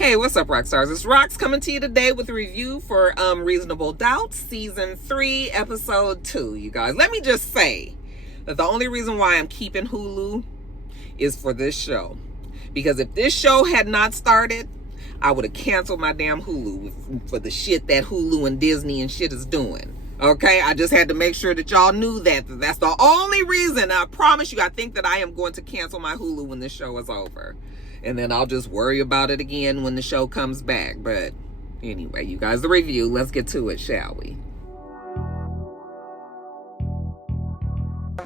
Hey, what's up, Roxstars? It's Rox coming to you today with a review for Reasonable Doubt, Season 3, Episode 2, you guys. Let me just say that the only reason why I'm keeping Hulu is for this show. Because if this show had not started, I would have canceled my damn Hulu for the shit that Hulu and Disney and shit is doing. Okay? I just had to make sure that y'all knew that. That's the only reason. I promise you, I think that I am going to cancel my Hulu when this show is over. And then I'll just worry about it again when the show comes back. But anyway, you guys, the review. Let's get to it, shall we?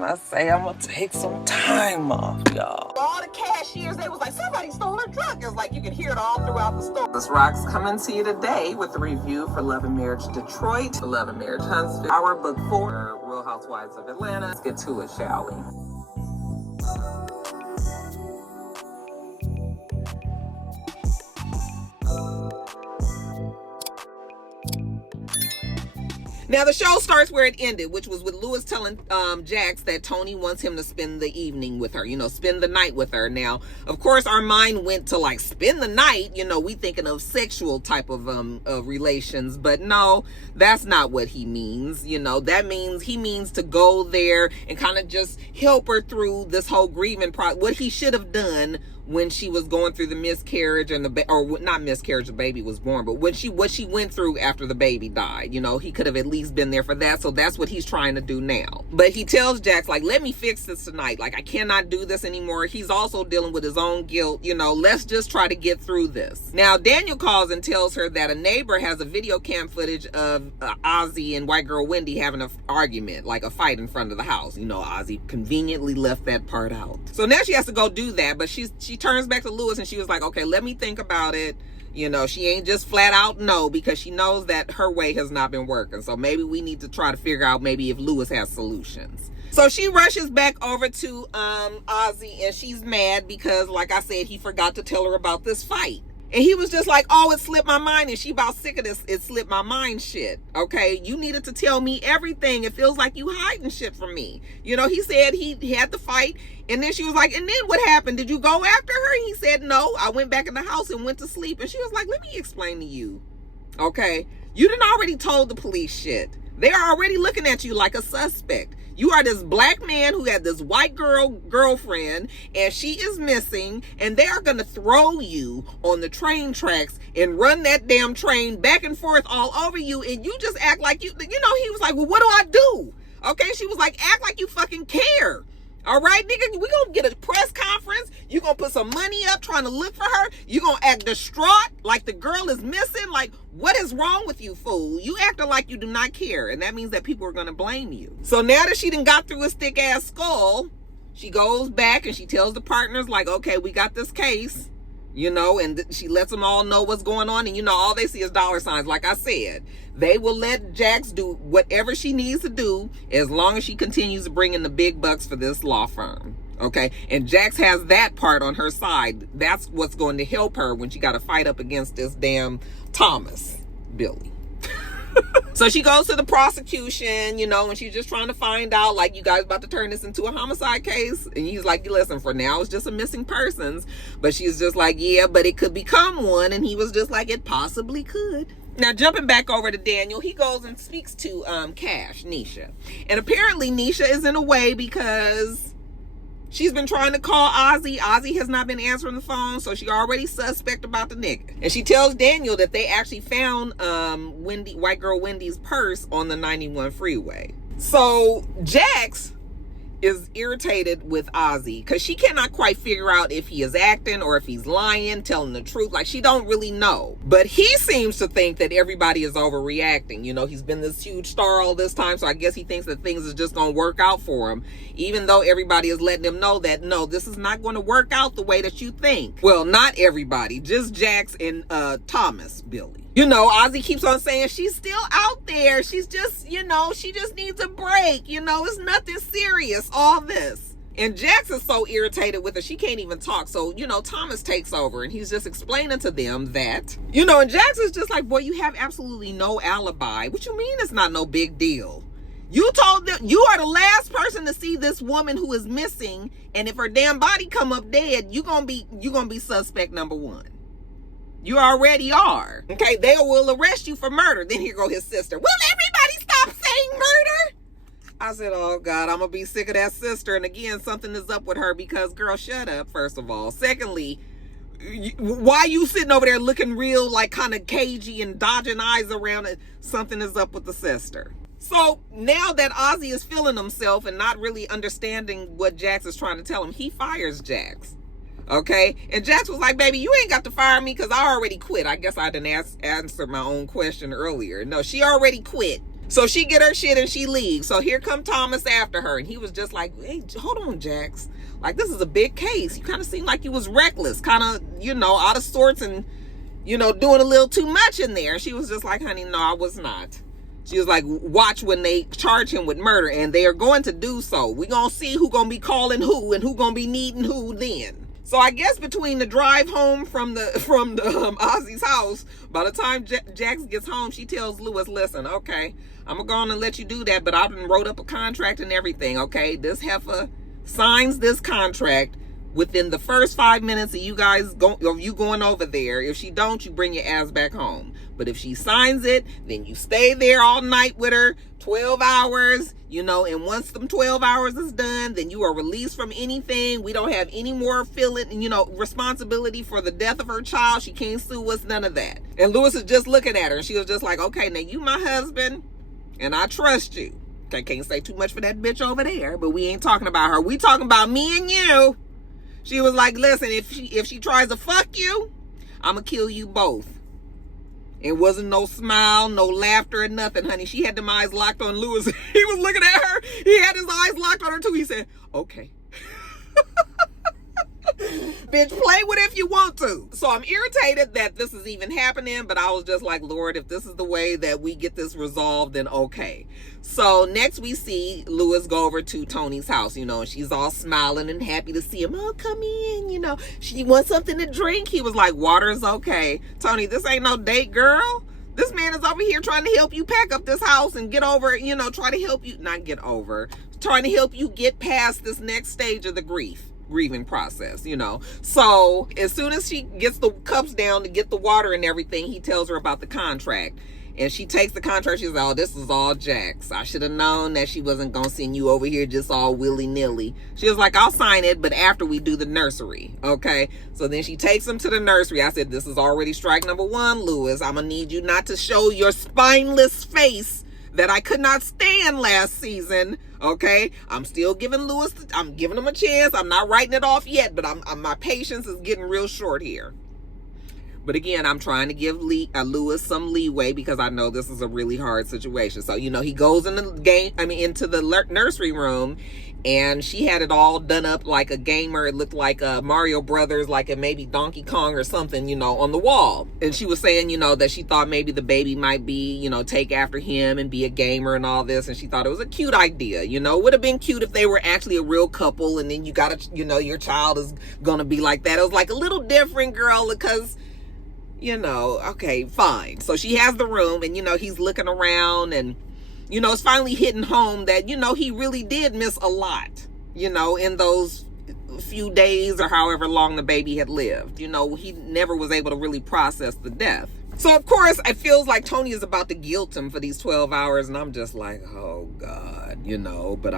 I say I'm going to take some time off, y'all. All the cashiers, they was like, somebody stole her truck. It was like you could hear it all throughout the store. This Rox coming to you today with a review for Love and Marriage Detroit, Love and Marriage Huntsville, our book 4, Real Housewives of Atlanta. Let's get to it, shall we? Now, the show starts where it ended, which was with Lewis telling Jax that Tony wants him to spend the evening with her, spend the night with her. Now, of course, our mind went to, like, spend the night, we thinking of sexual type of relations, but no, that's not what he means. That means he means to go there and kind of just help her through this whole grieving process. What he should have done when she was going through the miscarriage and not miscarriage, the baby was born, but what she went through after the baby died, he could have at least been there for that. So that's what he's trying to do now. But he tells Jax, like, let me fix this tonight. Like, I cannot do this anymore. He's also dealing with his own guilt. Let's just try to get through this. Now, Daniel calls and tells her that a neighbor has a video cam footage of Ozzy and white girl Wendy having an argument, like a fight in front of the house. Ozzy conveniently left that part out. So now she has to go do that, but she turns back to Lewis and she was like, okay, let me think about it. She ain't just flat out no, because she knows that her way has not been working. So maybe we need to try to figure out maybe if Lewis has solutions. So she rushes back over to Ozzy and she's mad because, like I said, he forgot to tell her about this fight. And he was just like, oh, it slipped my mind. And she about sick of this, it slipped my mind shit. Okay, you needed to tell me everything. It feels like you hiding shit from me. He said he had the fight. And then she was like, and then what happened? Did you go after her? And he said, no, I went back in the house and went to sleep. And she was like, let me explain to you. Okay, you done already told the police shit. They're already looking at you like a suspect. You are this black man who had this white girlfriend, and she is missing, and they are going to throw you on the train tracks and run that damn train back and forth all over you, and you just act like he was like, well, what do I do? Okay, she was like, act like you fucking care. All right, nigga, we gonna get a press conference. You gonna put some money up trying to look for her. You gonna act distraught like the girl is missing. Like, what is wrong with you, fool? You acting like you do not care. And that means that people are gonna blame you. So now that she done got through his thick ass skull, she goes back and she tells the partners, like, okay, we got this case, and she lets them all know what's going on. And, all they see is dollar signs. Like I said, they will let Jax do whatever she needs to do as long as she continues to bring in the big bucks for this law firm. Okay. And Jax has that part on her side. That's what's going to help her when she got to fight up against this damn Thomas Billy. So she goes to the prosecution, and she's just trying to find out, like, you guys about to turn this into a homicide case? And he's like, listen, for now it's just a missing persons. But she's just like, yeah, but it could become one. And he was just like, it possibly could. Now, jumping back over to Daniel, he goes and speaks to Cash, Nisha. And apparently Nisha is in a way because she's been trying to call Ozzy. Ozzy has not been answering the phone, so she already suspect about the nigga. And she tells Daniel that they actually found white girl Wendy's purse on the 91 freeway. So Jax is irritated with Ozzy because she cannot quite figure out if he is acting or if he's lying, telling the truth. Like, she don't really know. But he seems to think that everybody is overreacting. He's been this huge star all this time, so I guess he thinks that things is just going to work out for him, even though everybody is letting him know that, no, this is not going to work out the way that you think. Well, not everybody, just Jax and Thomas Billy. Ozzy keeps on saying she's still out there. She's just, she just needs a break. It's nothing serious, all this. And Jax is so irritated with her, she can't even talk. So, Thomas takes over and he's just explaining to them that, and Jax is just like, boy, you have absolutely no alibi. What you mean it's not no big deal? You told them you are the last person to see this woman who is missing. And if her damn body come up dead, you gonna be suspect number one. You already are. Okay, they will arrest you for murder. Then here go his sister. Will everybody stop saying murder? I said, oh God, I'm gonna be sick of that sister. And again, something is up with her because, girl, shut up, first of all. Secondly, why you sitting over there looking real like kind of cagey and dodging eyes around it? Something is up with the sister. So now that Ozzy is feeling himself and not really understanding what Jax is trying to tell him, he fires Jax. Okay, and Jax was like, baby, you ain't got to fire me because I already quit. I guess I didn't answer my own question earlier. No, she already quit. So she get her shit and she leaves. So here come Thomas after her. And he was just like, hey, hold on, Jax. Like, this is a big case. You kind of seemed like you was reckless, kind of, out of sorts and, doing a little too much in there. She was just like, honey, no, I was not. She was like, watch when they charge him with murder. And they are going to do so. We're going to see who going to be calling who and who going to be needing who then. So I guess between the drive home from Ozzy's house, by the time Jax gets home, she tells Lewis, listen, okay, I'm going to go on and let you do that, but I done wrote up a contract and everything, okay? This heifer signs this contract within the first 5 minutes of you going over there. If she don't, you bring your ass back home. But if she signs it, then you stay there all night with her, 12 hours, and once them 12 hours is done, then you are released from anything. We don't have any more responsibility for the death of her child. She can't sue us, none of that. And Lewis is just looking at her and she was just like, okay, now you my husband and I trust you. I can't say too much for that bitch over there, but we ain't talking about her. We talking about me and you. She was like, listen, if she tries to fuck you, I'm going to kill you both. It wasn't no smile, no laughter, or nothing, honey. She had them eyes locked on Lewis. He was looking at her. He had his eyes locked on her, too. He said, okay. Bitch, play with it if you want to. So I'm irritated that this is even happening, but I was just like, Lord, if this is the way that we get this resolved, then okay. So next we see Lewis go over to Tony's house, and she's all smiling and happy to see him. Oh, come in, she wants something to drink. He was like, water's okay. Tony, this ain't no date, girl. This man is over here trying to help you pack up this house and get over, try to help you, not get over, trying to help you get past this next stage of the grieving process, So as soon as she gets the cups down to get the water and everything, he tells her about the contract. And she takes the contract. She's like, oh, this is all Jax. I should have known that she wasn't going to send you over here just all willy-nilly. She was like, I'll sign it, but after we do the nursery, okay? So then she takes him to the nursery. I said, this is already strike number 1, Lewis. I'm going to need you not to show your spineless face that I could not stand last season, okay? I'm still giving I'm giving him a chance. I'm not writing it off yet, but my patience is getting real short here. But again, I'm trying to give Lewis some leeway because I know this is a really hard situation. So, he goes into the nursery room and she had it all done up like a gamer. It looked like a Mario Brothers, like a maybe Donkey Kong or something, on the wall. And she was saying, that she thought maybe the baby might be, take after him and be a gamer and all this. And she thought it was a cute idea, would have been cute if they were actually a real couple. And then you got to, your child is going to be like that. It was like a little different, girl, because okay, fine. So she has the room and, he's looking around and, it's finally hitting home that, he really did miss a lot, in those few days or however long the baby had lived. He never was able to really process the death. So, of course, it feels like Tony is about to guilt him for these 12 hours. And I'm just like, oh, God, but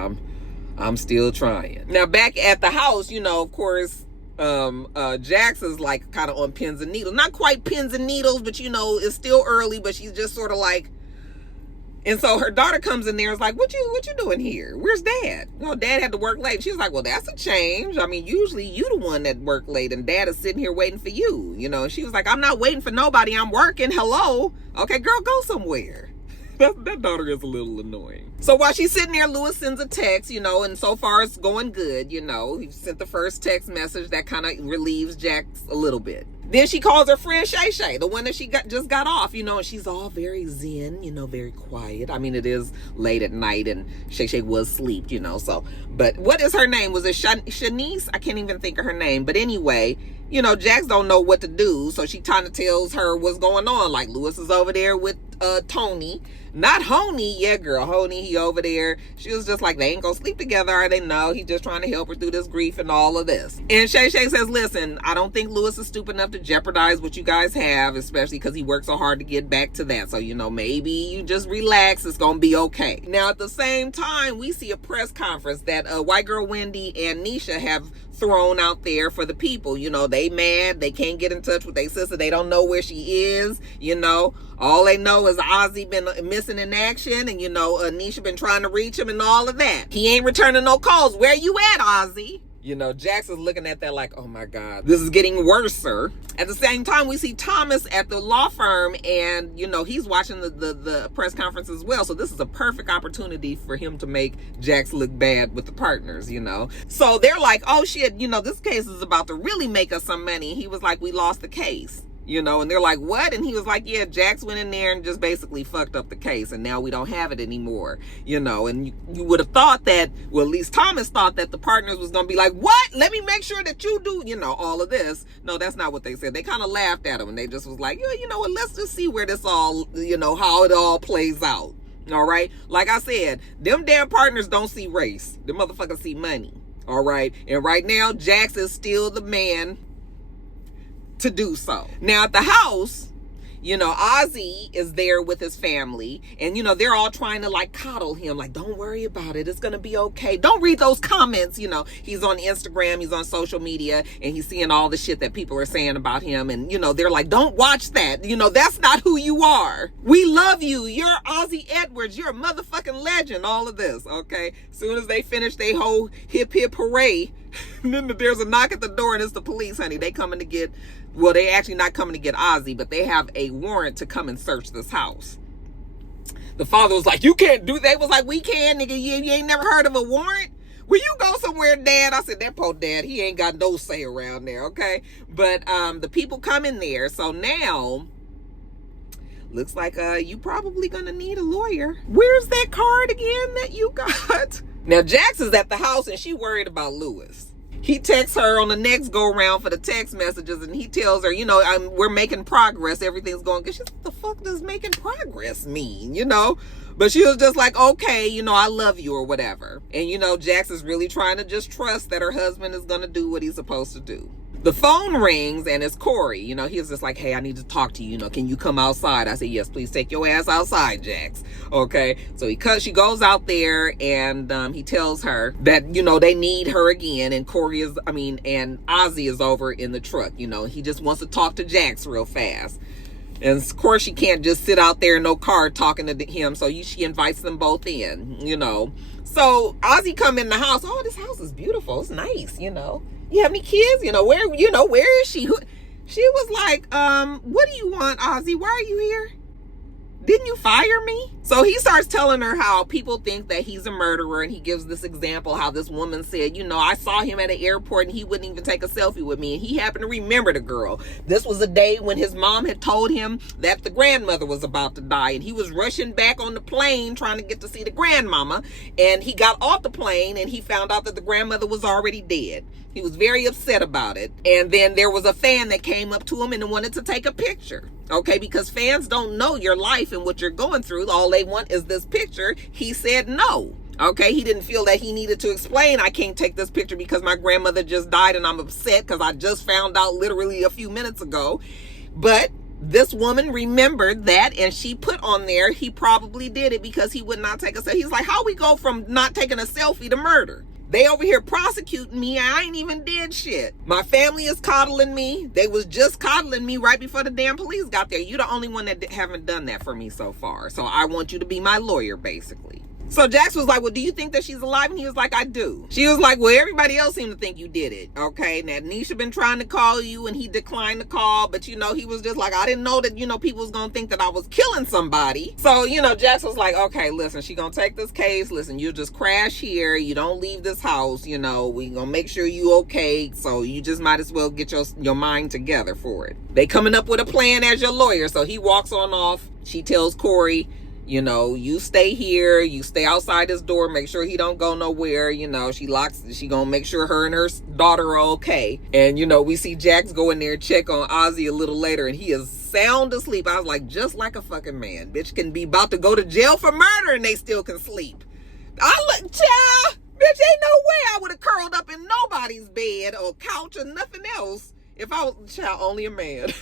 I'm still trying. Now, back at the house, of course, Jax is like kind of on pins and needles, not quite pins and needles, but it's still early, but she's just sort of like, and so her daughter comes in there and is like, what you doing here? Where's dad? Dad had to work late. She was like, well, that's a change. I mean, usually you the one that work late and dad is sitting here waiting for you, and she was like, I'm not waiting for nobody. I'm working. Hello. Okay, girl, go somewhere. That daughter is a little annoying. So while she's sitting there, Lewis sends a text, and so far it's going good, He sent the first text message that kind of relieves Jax a little bit. Then she calls her friend Shay Shay, the one that she just got off, and she's all very zen, very quiet. I mean, it is late at night and Shay Shay was asleep, so. But what is her name? Was it Shanice? I can't even think of her name. But anyway, Jax don't know what to do. So she kind of tells her what's going on. Like, Lewis is over there with Tony. Not Honey. Yeah, girl, Honey, he over there. She was just like, they ain't gonna sleep together, are they? No, he's just trying to help her through this grief and all of this. And Shay Shay says, listen, I don't think Lewis is stupid enough to jeopardize what you guys have, especially because he worked so hard to get back to that. So, maybe you just relax. It's gonna be okay. Now, at the same time, we see a press conference that White Girl Wendy and Nisha have thrown out there for the people. They mad. They can't get in touch with their sister. They don't know where she is. All they know is Ozzy been missing in action, and Anisha been trying to reach him and all of that. He ain't returning no calls. Where you at, Ozzy? Jax is looking at that like, oh my God, this is getting worse, sir. At the same time, we see Thomas at the law firm, and he's watching the press conference as well. So this is a perfect opportunity for him to make Jax look bad with the partners, So they're like, oh shit, this case is about to really make us some money. He was like, we lost the case. And they're like, what? And he was like, yeah, Jax went in there and just basically fucked up the case, and now we don't have it anymore, and you would have thought that, well, at least Thomas thought that the partners was going to be like, what? Let me make sure that you do, all of this. No, that's not what they said. They kind of laughed at him, and they just was like, yeah, you know what, let's just see where this all, how it all plays out. All right. Like I said, them damn partners don't see race. Them motherfuckers see money. All right. And right now, Jax is still the man to do so. Now at the house, Ozzy is there with his family, and they're all trying to like coddle him, like, don't worry about it, it's gonna be okay. Don't read those comments. He's on Instagram, he's on social media, and he's seeing all the shit that people are saying about him, and they're like, don't watch that. That's not who you are. We love you. You're Ozzy Edwards. You're a motherfucking legend. All of this, okay? Soon as they finish their whole hip hip hooray, then there's a knock at the door, and it's the police, honey. They coming to get, well, they actually not coming to get Ozzy, but they have a warrant to come and search this house. The father was like, you can't do that. They was like, we can, nigga. You ain't never heard of a warrant? Will you go somewhere, Dad? I said, that poor dad, he ain't got no say around there, okay? But the people come in there. So now, looks like you probably gonna need a lawyer. Where's that card again that you got? Now, Jax is at the house, and she worried about Lewis. He texts her on the next go round for the text messages, and he tells her, we're making progress. Everything's going good. She's like, what the fuck does making progress mean? But she was just like, okay, I love you or whatever. And, Jax is really trying to just trust that her husband is going to do what he's supposed to do. The phone rings, and it's Corey. He was just like, hey, I need to talk to you. Can you come outside? I said, yes, please take your ass outside, Jax. Okay. So she goes out there, and he tells her that, they need her again. And and Ozzy is over in the truck. He just wants to talk to Jax real fast. And of course, she can't just sit out there in no car talking to him. So she invites them both in, So Ozzy come in the house. Oh, this house is beautiful. It's nice, You have any kids? Where is she? She was like, what do you want, Ozzy? Why are you here? Didn't you fire me? So he starts telling her how people think that he's a murderer, and he gives this example how this woman said, I saw him at an airport and he wouldn't even take a selfie with me, and he happened to remember the girl. This was a day when his mom had told him that the grandmother was about to die, and he was rushing back on the plane trying to get to see the grandmama, and he got off the plane and he found out that the grandmother was already dead. He was very upset about it. And then there was a fan that came up to him and wanted to take a picture. Okay, because fans don't know your life and what you're going through. All they want is this picture. He said no. Okay, he didn't feel that he needed to explain, I can't take this picture because my grandmother just died and I'm upset because I just found out literally a few minutes ago. But this woman remembered that, and she put on there, he probably did it because he would not take a selfie. He's like, how we go from not taking a selfie to murder? They over here prosecuting me. I ain't even did shit. My family is coddling me. They was just coddling me right before the damn police got there. You're the only one that haven't done that for me so far. So I want you to be my lawyer, basically. So Jax was like, well, do you think that she's alive? And he was like, I do. She was like, well, everybody else seemed to think you did it. Okay. Now, Nisha been trying to call you and he declined the call. But, he was just like, I didn't know that, people was going to think that I was killing somebody. So, Jax was like, okay, listen, she going to take this case. Listen, you just crash here. You don't leave this house. We going to make sure you okay. So you just might as well get your mind together for it. They coming up with a plan as your lawyer. So he walks on off. She tells Corey, you stay here, you stay outside his door, make sure he don't go nowhere. She gonna make sure her and her daughter are okay. And, we see Jax go in there and check on Ozzy a little later, and he is sound asleep. I was like, just like a fucking man. Bitch can be about to go to jail for murder and they still can sleep. Child, bitch, ain't no way I would have curled up in nobody's bed or couch or nothing else if I was, child, only a man.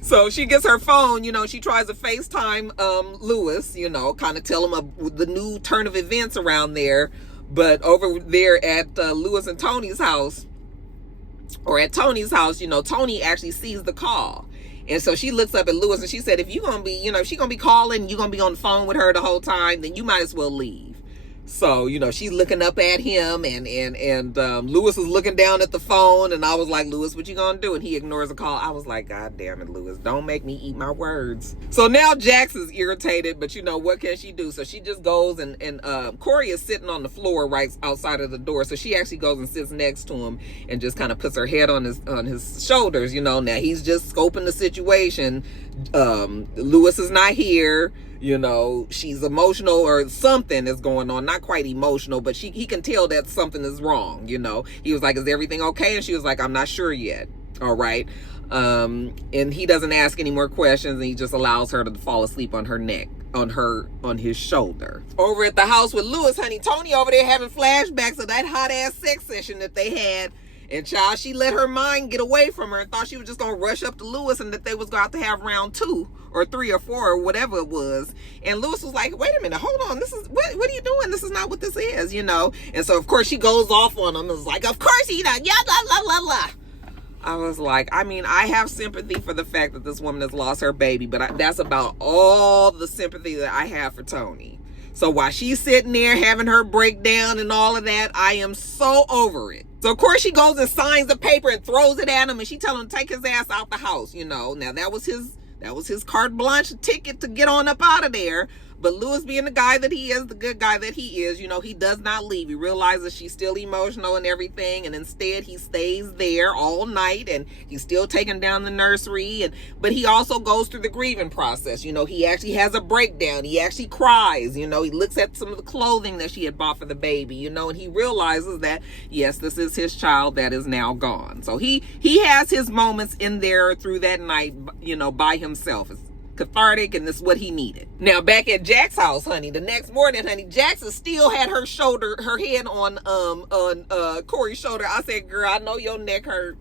So she gets her phone, you know, she tries to FaceTime Lewis, you know, kind of tell him the new turn of events around there. But over there at Lewis and Tony's house, or at Tony's house, you know, Tony actually sees the call. And so she looks up at Lewis and she said, if you're going to be, you know, if she's going to be calling, you're going to be on the phone with her the whole time, then you might as well leave. So, you know, she's looking up at him and Lewis is looking down at the phone, and I was like, Lewis, what you gonna do? And he ignores the call. I was like, God damn it, Lewis, don't make me eat my words. So now Jax is irritated, but you know, what can she do? So she just goes and Corey is sitting on the floor right outside of the door. So she actually goes and sits next to him and just kind of puts her head on his shoulders, you know. Now he's just scoping the situation. Lewis is not here. You know, she's emotional or something is going on. Not quite emotional, but he can tell that something is wrong, you know. He was like, is everything okay? And she was like, I'm not sure yet. All right. And he doesn't ask any more questions, and he just allows her to fall asleep on her neck, on his shoulder. Over at the house with Lewis, honey, Tony over there having flashbacks of that hot ass sex session that they had. And child, she let her mind get away from her and thought she was just going to rush up to Lewis and that they was going to have to have round 2 or 3 or 4 or whatever it was. And Lewis was like, wait a minute, hold on. This is, what are you doing? This is not what this is, you know? And so, of course, she goes off on him and was like, of course he does. Yeah, la, la, la, la. I was like, I mean, I have sympathy for the fact that this woman has lost her baby, but that's about all the sympathy that I have for Tony. So while she's sitting there having her breakdown and all of that, I am so over it. So, of course, she goes and signs the paper and throws it at him, and she tells him to take his ass out the house, you know. Now, that was his carte blanche ticket to get on up out of there. But Lewis, being the guy that he is, the good guy that he is, you know, he does not leave. He realizes she's still emotional and everything, and instead he stays there all night, and he's still taking down the nursery. But he also goes through the grieving process. You know, he actually has a breakdown. He actually cries. You know, he looks at some of the clothing that she had bought for the baby, you know, and he realizes that, yes, this is his child that is now gone. So he has his moments in there through that night, you know, by himself. It's cathartic, and this is what he needed. Now back at Jack's house, honey, the next morning, honey, Jax still had her head on Corey's shoulder. I said, girl, I know your neck hurt.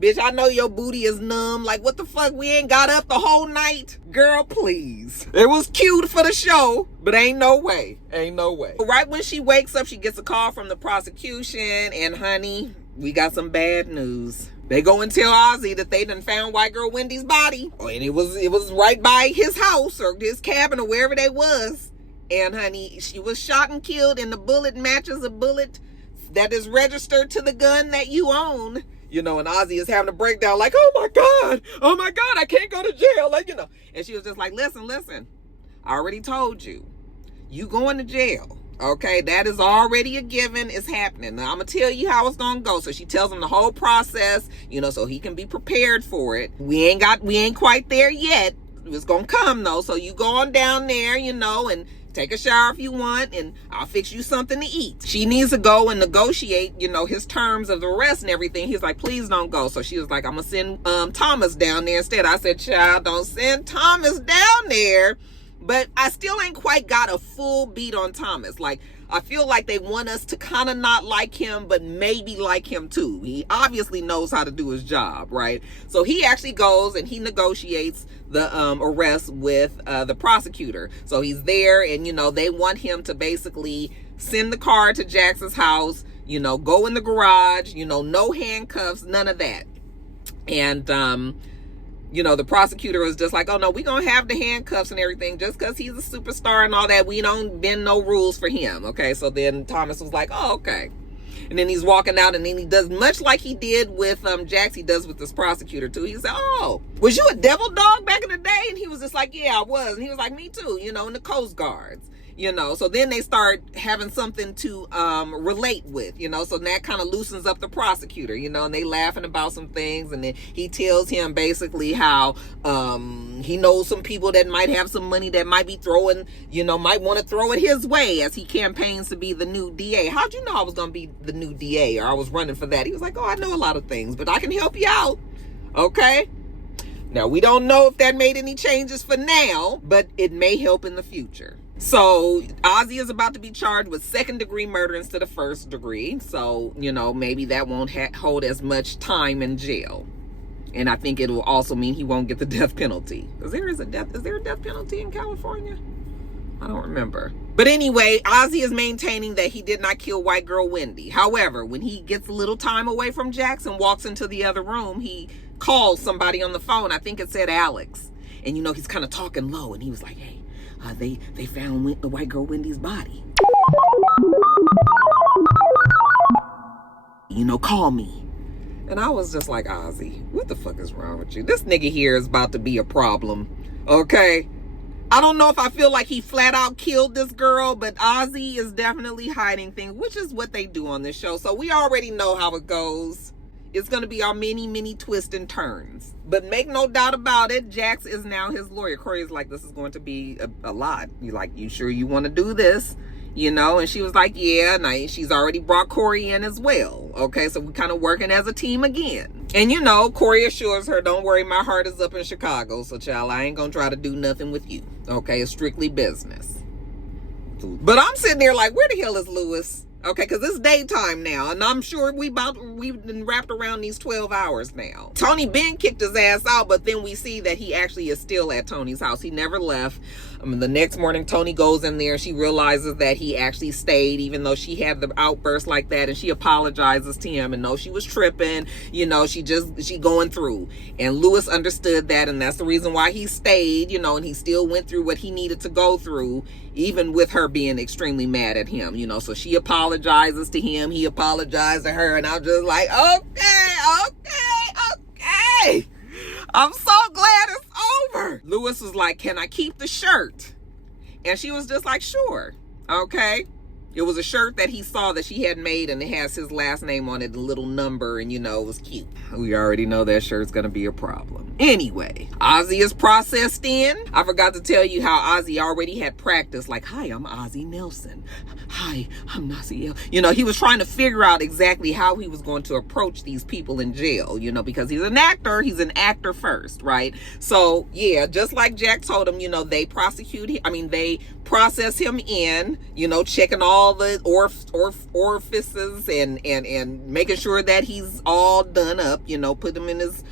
Bitch, I know your booty is numb. Like, what the fuck? We ain't got up the whole night? Girl, please. It was cute for the show, but ain't no way. Ain't no way. Right when she wakes up, she gets a call from the prosecution, and honey, we got some bad news. They go and tell Ozzy that they done found white girl Wendy's body. And it was right by his house or his cabin or wherever they was. And honey, she was shot and killed, and the bullet matches a bullet that is registered to the gun that you own. You know, and Ozzy is having a breakdown like, oh my God, I can't go to jail. Like, you know. And she was just like, listen, I already told you. You going to jail. Okay, that is already a given. It's happening. Now, I'm going to tell you how it's going to go. So she tells him the whole process, you know, so he can be prepared for it. We ain't quite there yet. It's going to come, though. So you go on down there, you know, and take a shower if you want, and I'll fix you something to eat. She needs to go and negotiate, you know, his terms of arrest and everything. He's like, please don't go. So she was like, I'm going to send Thomas down there instead. I said, child, don't send Thomas down there. But I still ain't quite got a full beat on Thomas. Like, I feel like they want us to kind of not like him, but maybe like him too. He obviously knows how to do his job, right? So he actually goes and he negotiates the arrest with the prosecutor. So he's there, and, you know, they want him to basically send the car to Jax's house, you know, go in the garage, you know, no handcuffs, none of that. And, you know, the prosecutor was just like, oh, no, we're going to have the handcuffs and everything just because he's a superstar and all that. We don't bend no rules for him. Okay, so then Thomas was like, oh, okay. And then he's walking out, and then he does much like he did with Jax, he does with this prosecutor too. He said, oh, was you a devil dog back in the day? And he was just like, yeah, I was. And he was like, me too, you know, in the Coast Guards. You know, so then they start having something to relate with, you know, so that kind of loosens up the prosecutor, you know, and they laughing about some things. And then he tells him basically how he knows some people that might have some money that might be throwing, you know, might want to throw it his way as he campaigns to be the new DA. How'd you know I was going to be the new DA, or I was running for that? He was like, oh, I know a lot of things, but I can help you out. Okay. Now, we don't know if that made any changes for now, but it may help in the future. So Ozzy is about to be charged with second-degree murder instead of first degree. So, you know, maybe that won't hold as much time in jail. And I think it will also mean he won't get the death penalty. Is there a death penalty in California? I don't remember. But anyway, Ozzy is maintaining that he did not kill white girl Wendy. However, when he gets a little time away from Jackson, walks into the other room, he calls somebody on the phone. I think it said Alex. And, you know, he's kind of talking low. And he was like, hey, they found the white girl Wendy's body. You know, call me. And I was just like, Ozzy, what the fuck is wrong with you? This nigga here is about to be a problem, okay? I don't know if I feel like he flat out killed this girl, but Ozzy is definitely hiding things, which is what they do on this show. So we already know how it goes. It's going to be our many twists and turns. But make no doubt about it, Jax is now his lawyer. Corey's like, this is going to be a lot. You like, you sure you want to do this? You know, and she was like, yeah, and she's already brought Corey in as well. Okay, so we're kind of working as a team again. And, you know, Corey assures her, don't worry, my heart is up in Chicago. So, child, I ain't going to try to do nothing with you. Okay, it's strictly business. But I'm sitting there like, where the hell is Lewis? Okay, because it's daytime now, and I'm sure we've been wrapped around these 12 hours now. Tony Ben kicked his ass out, but then we see that he actually is still at Tony's house. He never left. The next morning, Tony goes in there, and she realizes that he actually stayed, even though she had the outburst like that, and she apologizes to him, and no, she was tripping, you know, she going through. And Lewis understood that, and that's the reason why he stayed, you know, and he still went through what he needed to go through, even with her being extremely mad at him, you know. So she apologizes to him, he apologized to her, and I'm just like, okay. I'm so glad it's over. Lewis was like, can I keep the shirt? And she was just like, sure. Okay. It was a shirt that he saw that she had made, and it has his last name on it, the little number, and, you know, it was cute. We already know that shirt's going to be a problem. Anyway, Ozzy is processed in. I forgot to tell you how Ozzy already had practice. Like, hi, I'm Ozzy Nelson. Hi, I'm Naciel. You know, he was trying to figure out exactly how he was going to approach these people in jail, you know, because he's an actor first, right? So, yeah, just like Jack told him, you know, they process him in, you know, checking all the orifices and making sure that he's all done up, you know, put him in his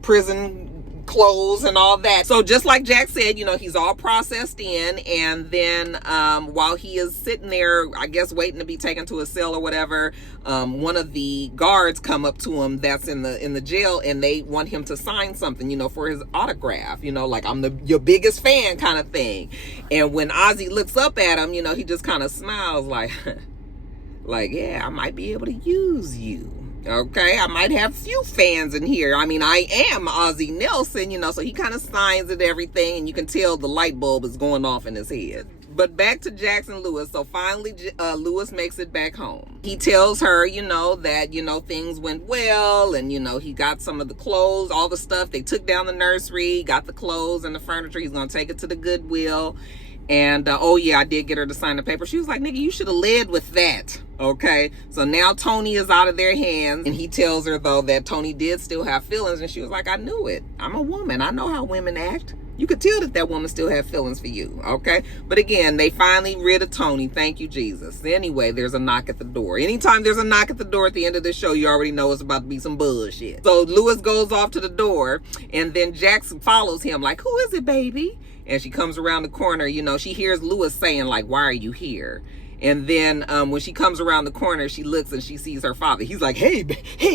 prison clothes and all that. So just like Jack said, you know, he's all processed in, and then while he is sitting there, I guess waiting to be taken to a cell or whatever, one of the guards come up to him that's in the jail, and they want him to sign something, you know, for his autograph, you know, like, I'm your biggest fan kind of thing. And when Ozzy looks up at him, you know, he just kind of smiles like like, yeah, I might be able to use you. Okay, I might have few fans in here. I mean, I am Ozzy Nelson, you know, so he kind of signs it, everything, and you can tell the light bulb is going off in his head. But back to Jackson Lewis. So finally, Lewis makes it back home. He tells her, you know, that, you know, things went well, and, you know, he got some of the clothes, all the stuff. They took down the nursery, got the clothes and the furniture. He's going to take it to the Goodwill. And, oh yeah, I did get her to sign the paper. She was like, nigga, you should have led with that. Okay. So now Tony is out of their hands. And he tells her, though, that Tony did still have feelings. And she was like, I knew it. I'm a woman. I know how women act. You could tell that woman still had feelings for you. Okay. But again, they finally rid of Tony. Thank you, Jesus. Anyway, there's a knock at the door. Anytime there's a knock at the door at the end of the show, you already know it's about to be some bullshit. So Lewis goes off to the door, and then Jackson follows him like, who is it, baby? And she comes around the corner, you know, she hears Lewis saying, like, why are you here? And then when she comes around the corner, she looks and she sees her father. He's like, hey,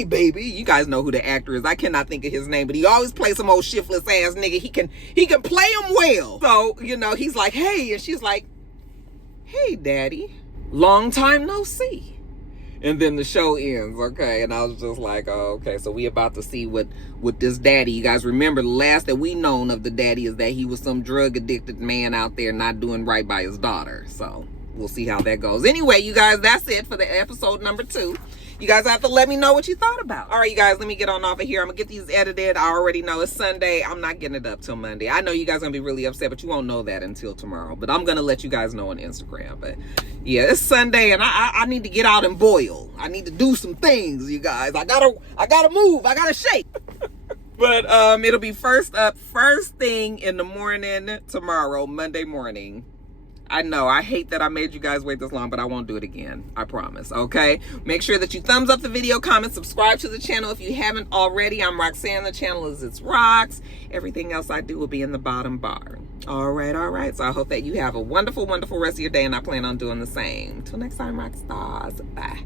baby. You guys know who the actor is. I cannot think of his name, but he always plays some old shiftless ass nigga. He can play him well. So, you know, he's like, hey. And she's like, hey, daddy. Long time no see. And then the show ends, okay? And I was just like, oh, okay, so we about to see what this daddy. You guys remember the last that we known of the daddy is that he was some drug-addicted man out there not doing right by his daughter. So we'll see how that goes. Anyway, you guys, that's it for the episode number 2. You guys have to let me know what you thought about. All right, you guys, let me get on off of here. I'm going to get these edited. I already know it's Sunday. I'm not getting it up till Monday. I know you guys are going to be really upset, but you won't know that until tomorrow. But I'm going to let you guys know on Instagram. But yeah, it's Sunday, and I need to get out and boil. I need to do some things, you guys. I gotta move. I gotta shake. But it'll be first thing in the morning tomorrow, Monday morning. I know, I hate that I made you guys wait this long, but I won't do it again. I promise, okay? Make sure that you thumbs up the video, comment, subscribe to the channel if you haven't already. I'm Roxanne. The channel is It's Rocks. Everything else I do will be in the bottom bar. All right. So I hope that you have a wonderful, wonderful rest of your day, and I plan on doing the same. Till next time, Roxstars. Bye.